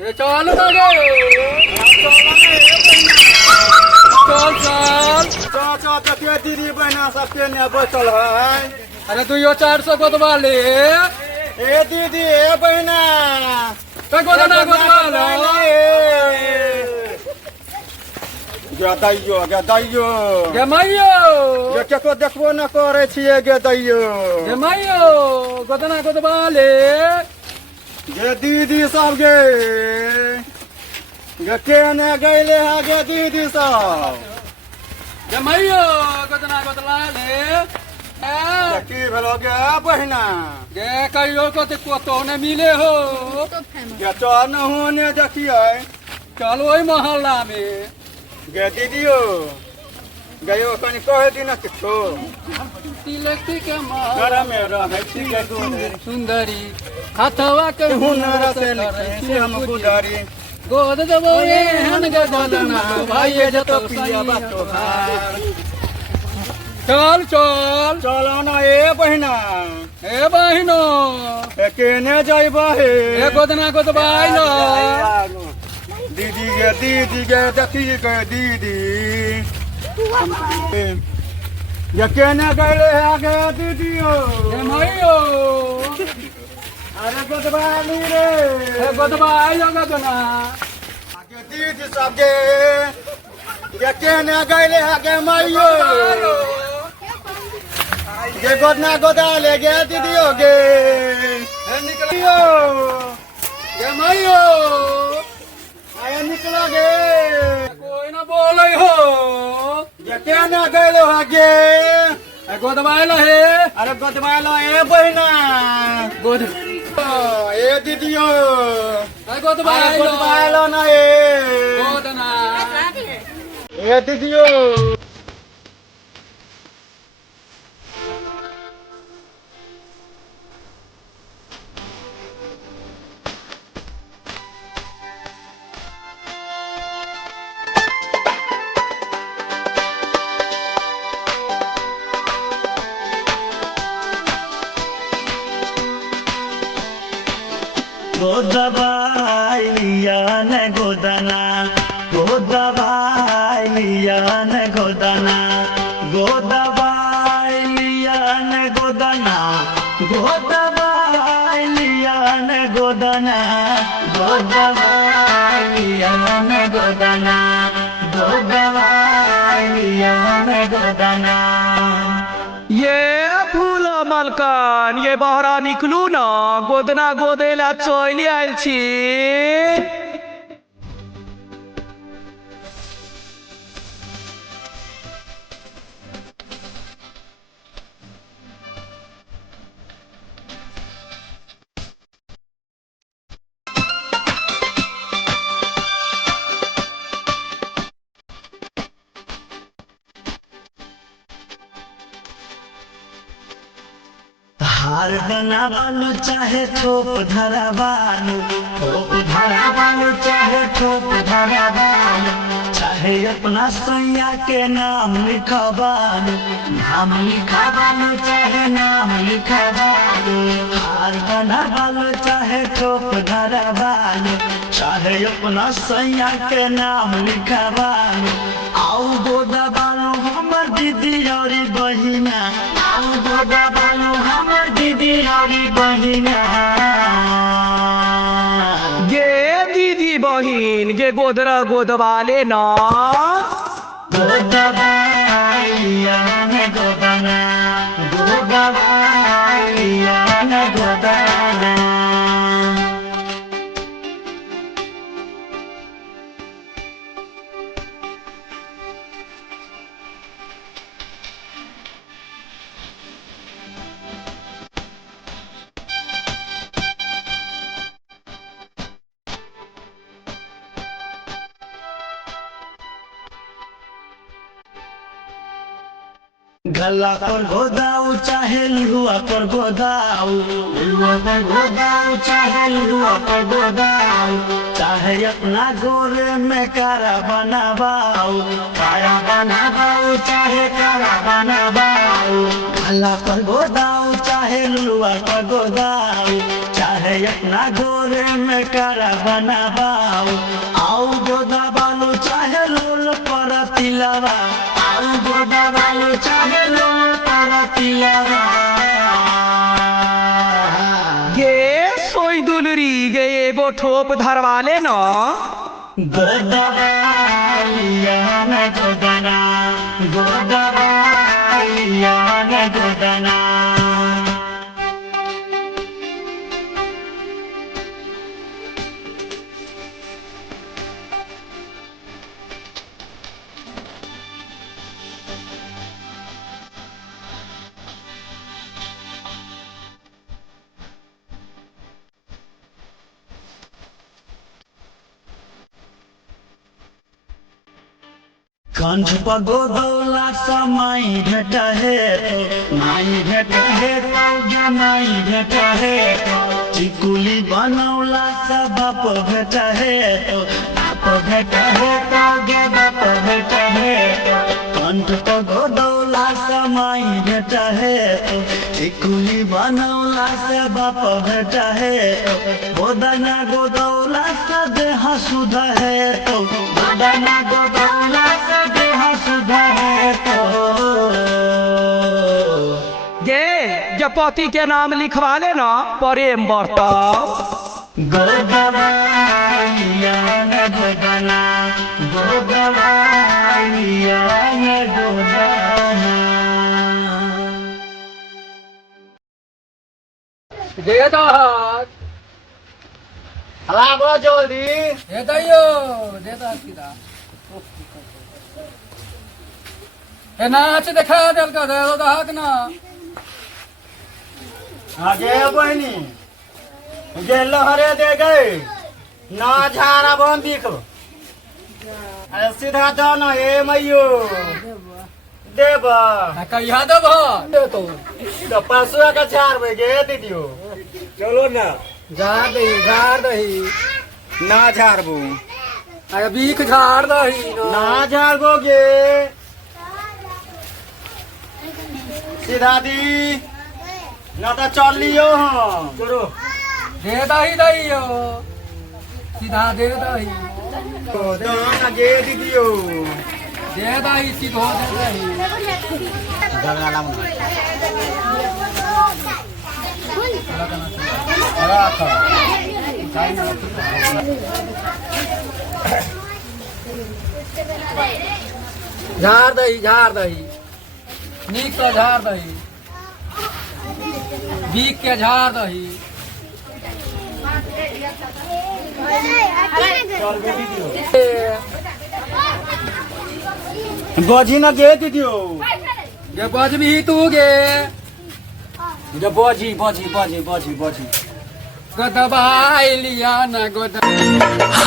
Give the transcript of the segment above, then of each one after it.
ये चल ना गे चल चल चाचा देखिए दीदी बहना सबके ने बैठल है। अरे तू यो 400 गोदवा ले ए दीदी ए बहना तो गोदना गोदवा लो गे दैयो गे दैयो गे माइयो ये केको देखबो न करे छिए गे दैयो गे माइयो गोदना गोदवा ले गे दीदी सब गे केने गइले है गे दीदी सब गे माइयो गोदना गोदवा ले की भेलो गे बहिना गे कहियो को तो ने मिले हो गे चल न होने देखिए चल ओई मोहल्ला में गे दीदियो गयो कनी कहे दिन किछो तिलक के मार घर में रहे छी गे सुंदरी हाथवा के हुनर से लिखी हम गुदारी गोद दबो ये हन गदना भाई जतो पिया बातो हार चल चल चलो ना ए बहिना ए बहिनो ए केने जाइबा हे ए गोदना गोदबाई लो दीदी गे देखी गे दीदी ये केने गइले है गे दीदियो ए माइयो अरे गोदबाली रे ए गोदबाई लो गोदना गे दीदी सब ये केने गइले है गे माइयो गे गोदना गोदाले गे दीदियो गे ए निकलियो ए माइयो आया निकला गे कोई ना बोले हो ये केने गइलो है गे ए गोदबाई लो हे अरे गोदबालो ए बहिना गोद ए दीदियो ए गोदबाई लो गोदबालो ना ए गोदना ए दीदियो गोदबाई लिया न गोदना गोदबाई लिया न गोदना गोदबाई लिया न गोदना गोदबाई लिया न गोदना गोदबाई लिया न गोदना गोदबाई लिया न गोदना ये फूल मलकान ये बहरा निकलू ना गोदना गोदेला चली आयल छी हार बना बालू चाहे थोप धरा बालू थोप धरा बालू चाहे थोप धरा बालू चाहे अपना सैया के नाम लिखा बालू नाम लिखा बालू चाहे नाम लिखा बालू हार बना बालू चाहे थोप धरा बालू चाहे अपना सैया के नाम लिखा बालू आओ गोदा बालू हमर दीदी और बहिना आओ गोदा बालू हमर दीदी और बहिना गे दीदी बहिन गे गोदरा गोदवाले ना गोदबाइया न गोदना गोदबाइया न गोदना गला पर गोदाऊ चाहे लुआ पर गोदाऊ लुआ पर गोदाऊ चाहे लुआ पर गोदाऊ चाहे अपना गोरे में कारा बनावाऊ कारा बनावाऊ चाहे कारा बनावाऊ गला पर गोदाऊ चाहे लुआ पर गोदाऊ चाहे अपना गोरे में करा बनावाओ आओ गोदा बालू चाहे लोल पर तिलावा आओ गोदा बालू चाहे लोल पर तिलावा गे सोई दुलरी गे एगो ठोप धरवा ले न गोदवालिया न गोदना गोदवालिया न गोदना कंठ पर गोदौला समय भेट है माई भेट है जमाई भेट है चिकुली बनौला सा बाप भेट है बाप भेट है तो गे बाप भेट है कंठ पर गोदौला समय भेट है चिकुली बनौला से बाप भेट है गोदना गोदौला सा देह सुध है तो गोदना गोदौला से देह सुध है तो गे जपति के नाम लिखवा ले न प्रेम बढ़ता गोदवालिया न गोदना गोदवालिया न गोदना दे दो हाथ लागो जल्दी दे दियो दे दो सीधा ए नाच दिखा दल का दे दो हाथ ना आगे बहनी जे लहरे दे गए ना झारा बन दिखो अरे सीधा जाओ ना ए मैयो देब कहिया दब दे तो परसों का झाड़ में गे दीदियो चलो ना झाड़ दही ना झाड़बू अरे बीख झाड़ दही ना झाड़बोगे सीधा दी ना तो चल लियो हम करो दे दही सीधा दे दही दाना गे दीदियो दे दही सीधो दे दही राख झाड़ दही नीक से झाड़ दही बीख के झाड़ दही बजी ना गे दीदियो गे बजबी तू गे जे बजी गदबाई लिया न गोद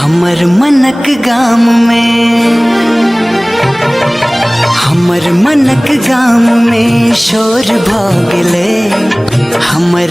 हमर मनक गाम में शोर भ गेले हमर